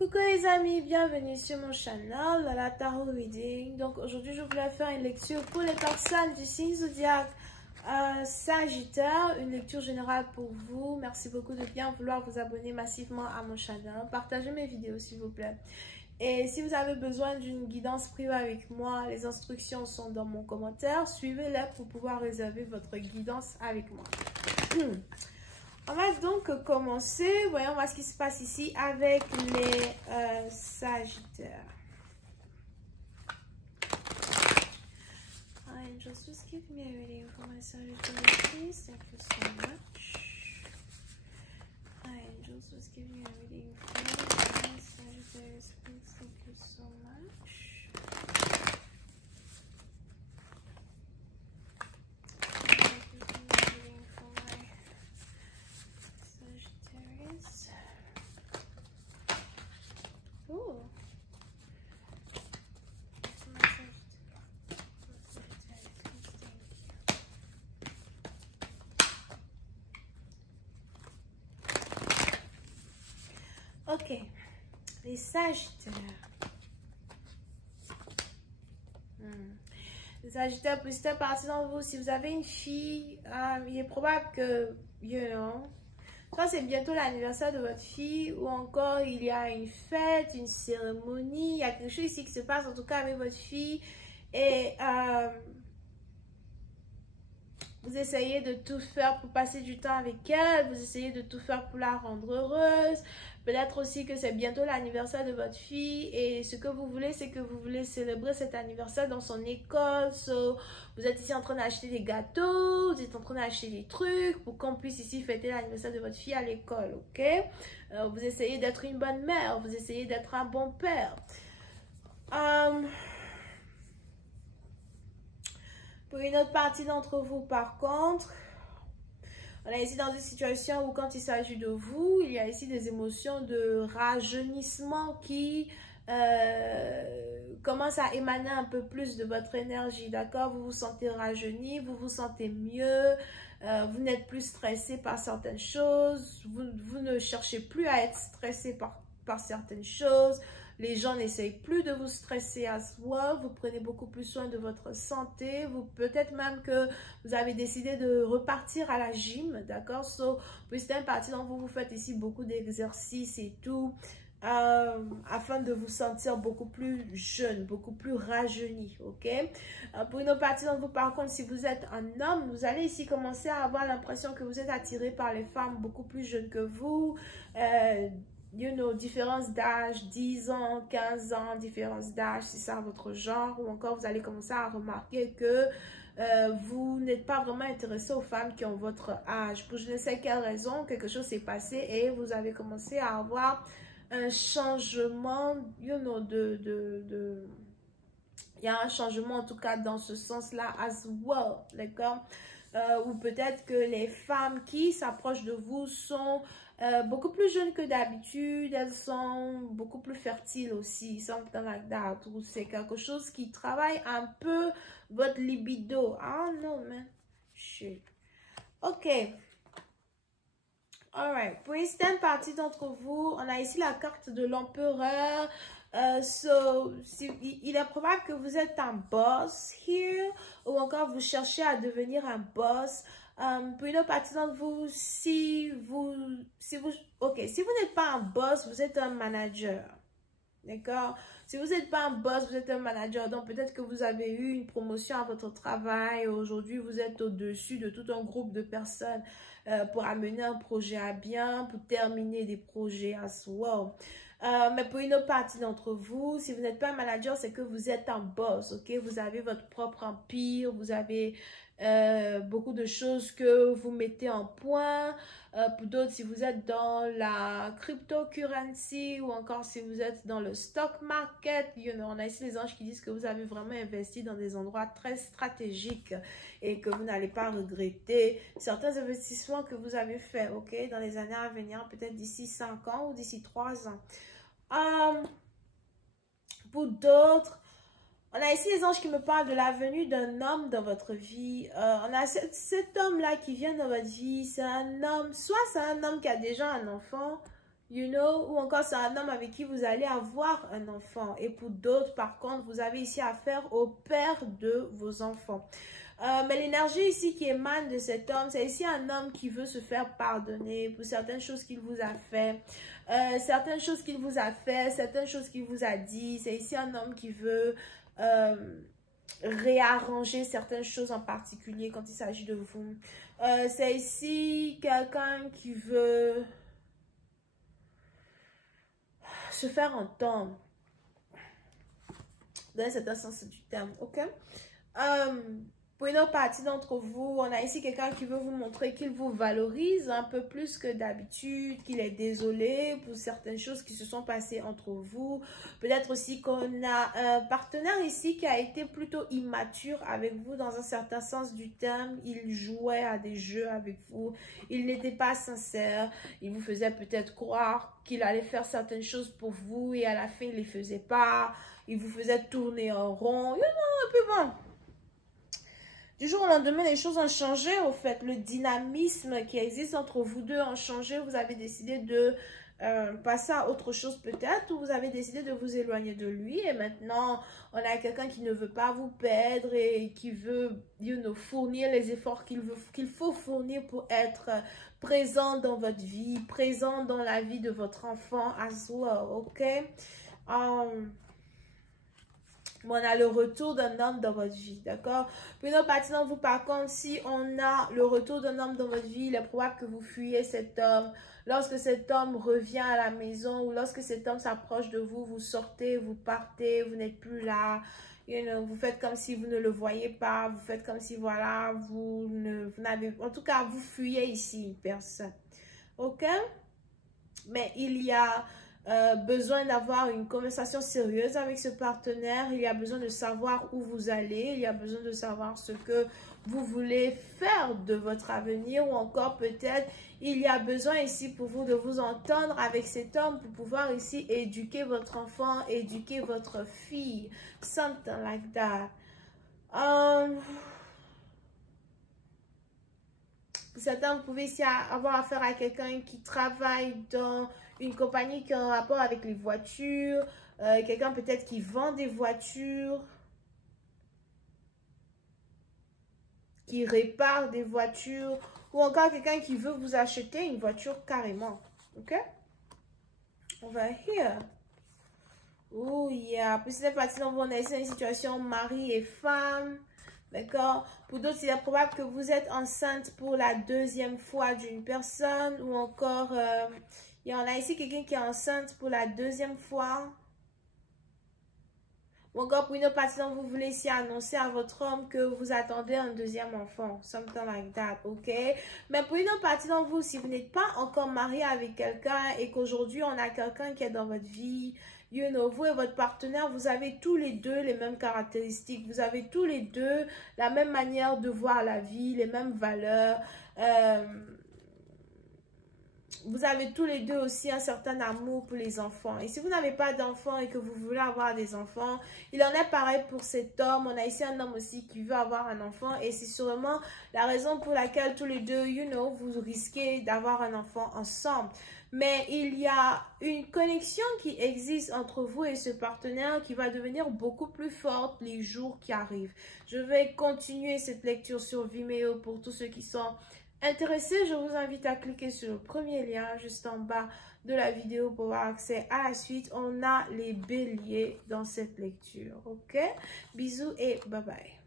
Coucou les amis, bienvenue sur mon channel, la Tarot Reading. Donc aujourd'hui je voulais faire une lecture pour les personnes du signe zodiaque Sagittaire, une lecture générale pour vous. Merci beaucoup de bien vouloir vous abonner massivement à mon channel, partagez mes vidéos s'il vous plaît. Et si vous avez besoin d'une guidance privée avec moi, les instructions sont dans mon commentaire, suivez-les pour pouvoir réserver votre guidance avec moi. On va donc commencer. Voyons voir ce qui se passe ici avec les Sagittaires. Angels, just give me a reading for my Sagittarius, please. Thank you so much. Angels, just give me a reading for my Sagittarius, please. Thank you so much. Ok, les Sagittaires. Les Sagittaires, pour cette partie d'entre vous, si vous avez une fille, il est probable que, soit c'est bientôt l'anniversaire de votre fille, ou encore il y a une fête, une cérémonie, il y a quelque chose ici qui se passe, en tout cas avec votre fille, et vous essayez de tout faire pour passer du temps avec elle, vous essayez de tout faire pour la rendre heureuse. Peut-être aussi que c'est bientôt l'anniversaire de votre fille et ce que vous voulez, c'est que vous voulez célébrer cet anniversaire dans son école. So, vous êtes ici en train d'acheter des gâteaux, vous êtes en train d'acheter des trucs pour qu'on puisse ici fêter l'anniversaire de votre fille à l'école, ok? Vous essayez d'être une bonne mère, vous essayez d'être un bon père. Pour une autre partie d'entre vous, par contre, on est ici dans une situation où quand il s'agit de vous, il y a ici des émotions de rajeunissement qui commencent à émaner un peu plus de votre énergie, d'accord? Vous vous sentez rajeuni, vous vous sentez mieux, vous n'êtes plus stressé par certaines choses, vous ne cherchez plus à être stressé par certaines choses. Les gens n'essayent plus de vous stresser à soi, vous prenez beaucoup plus soin de votre santé, peut-être même que vous avez décidé de repartir à la gym, d'accord? So, pour certaines parties dont vous faites ici beaucoup d'exercices et tout, afin de vous sentir beaucoup plus jeune, beaucoup plus rajeuni, ok? Pour une autre partie d'entre vous, par contre, si vous êtes un homme, vous allez ici commencer à avoir l'impression que vous êtes attiré par les femmes beaucoup plus jeunes que vous, différence d'âge, 10 ans, 15 ans, différence d'âge, si c'est votre genre, ou encore vous allez commencer à remarquer que vous n'êtes pas vraiment intéressé aux femmes qui ont votre âge. Pour je ne sais quelle raison, quelque chose s'est passé et vous avez commencé à avoir un changement, il y a un changement en tout cas dans ce sens-là as well, d'accord? Ou peut-être que les femmes qui s'approchent de vous sont beaucoup plus jeunes que d'habitude, elles sont beaucoup plus fertiles aussi, something like that, ou c'est quelque chose qui travaille un peu votre libido. Ah non, man, shit. Ok. Alright, pour une certaine partie d'entre vous, on a ici la carte de l'empereur. Il est probable que vous êtes un boss here, ou encore vous cherchez à devenir un boss. Pour une autre partie d'entre vous, si vous n'êtes pas un boss, vous êtes un manager. D'accord? Si vous n'êtes pas un boss, vous êtes un manager. Donc, peut-être que vous avez eu une promotion à votre travail. Aujourd'hui, vous êtes au-dessus de tout un groupe de personnes pour amener un projet à bien, pour terminer des projets à soi. Mais pour une autre partie d'entre vous, si vous n'êtes pas un manager, c'est que vous êtes un boss, ok? Vous avez votre propre empire, vous avez beaucoup de choses que vous mettez en point. Pour d'autres, si vous êtes dans la cryptocurrency ou encore si vous êtes dans le stock market, on a ici les anges qui disent que vous avez vraiment investi dans des endroits très stratégiques et que vous n'allez pas regretter certains investissements que vous avez faits, ok, dans les années à venir, peut-être d'ici 5 ans ou d'ici 3 ans. Pour d'autres, on a ici les anges qui me parlent de la venue d'un homme dans votre vie. On a cet homme-là qui vient dans votre vie. C'est un homme, soit c'est un homme qui a déjà un enfant, you know, ou encore c'est un homme avec qui vous allez avoir un enfant. Et pour d'autres, par contre, vous avez ici affaire au père de vos enfants. Mais l'énergie ici qui émane de cet homme, c'est ici un homme qui veut se faire pardonner pour certaines choses qu'il vous a fait, certaines choses qu'il vous a fait, certaines choses qu'il vous a dit. C'est ici un homme qui veut réarranger certaines choses en particulier quand il s'agit de vous. C'est ici quelqu'un qui veut se faire entendre dans un certain sens du terme, ok? Pour une autre partie d'entre vous, on a ici quelqu'un qui veut vous montrer qu'il vous valorise un peu plus que d'habitude, qu'il est désolé pour certaines choses qui se sont passées entre vous. Peut-être aussi qu'on a un partenaire ici qui a été plutôt immature avec vous dans un certain sens du terme. Il jouait à des jeux avec vous, il n'était pas sincère, il vous faisait peut-être croire qu'il allait faire certaines choses pour vous et à la fin il ne les faisait pas, il vous faisait tourner en rond, you know, et puis bon. Du jour au lendemain, les choses ont changé, au fait. Le dynamisme qui existe entre vous deux a changé. Vous avez décidé de passer à autre chose peut-être, ou vous avez décidé de vous éloigner de lui. Et maintenant, on a quelqu'un qui ne veut pas vous perdre et qui veut, you know, fournir les efforts qu'il faut fournir pour être présent dans votre vie, présent dans la vie de votre enfant as well, ok? On a le retour d'un homme dans votre vie, d'accord? Pour une autre partie d'entre vous, par contre, si on a le retour d'un homme dans votre vie, il est probable que vous fuyez cet homme. Lorsque cet homme revient à la maison ou lorsque cet homme s'approche de vous, vous sortez, vous partez, vous n'êtes plus là. You know, vous faites comme si vous ne le voyez pas, vous faites comme si, voilà, vous n'avez... En tout cas, vous fuyez ici une personne, ok? Mais il y a... besoin d'avoir une conversation sérieuse avec ce partenaire, il y a besoin de savoir où vous allez, il y a besoin de savoir ce que vous voulez faire de votre avenir, ou encore peut-être il y a besoin ici pour vous de vous entendre avec cet homme pour pouvoir ici éduquer votre enfant, éduquer votre fille, something like that. Certains, vous pouvez ici avoir affaire à quelqu'un qui travaille dans une compagnie qui a un rapport avec les voitures, quelqu'un peut-être qui vend des voitures, qui répare des voitures, ou encore quelqu'un qui veut vous acheter une voiture carrément, ok? Over here. Oh yeah, puis c'est parti dans on a ici une situation mari et femme. D'accord? Pour d'autres, il est probable que vous êtes enceinte pour la deuxième fois d'une personne, ou encore, il y en a ici quelqu'un qui est enceinte pour la deuxième fois. Ou encore, pour une autre partie, vous voulez ici annoncer à votre homme que vous attendez un deuxième enfant. Something like that, ok? Mais pour une autre partie d'entre vous, si vous n'êtes pas encore marié avec quelqu'un et qu'aujourd'hui, on a quelqu'un qui est dans votre vie, you know, vous et votre partenaire, vous avez tous les deux les mêmes caractéristiques. Vous avez tous les deux la même manière de voir la vie, les mêmes valeurs. Vous avez tous les deux aussi un certain amour pour les enfants. Et si vous n'avez pas d'enfants et que vous voulez avoir des enfants, il en est pareil pour cet homme. On a ici un homme aussi qui veut avoir un enfant. Et c'est sûrement la raison pour laquelle tous les deux, you know, vous risquez d'avoir un enfant ensemble. Mais il y a une connexion qui existe entre vous et ce partenaire qui va devenir beaucoup plus forte les jours qui arrivent. Je vais continuer cette lecture sur Vimeo pour tous ceux qui sont intéressés. Je vous invite à cliquer sur le premier lien juste en bas de la vidéo pour avoir accès à la suite. On a les béliers dans cette lecture, ok? Bisous et bye bye.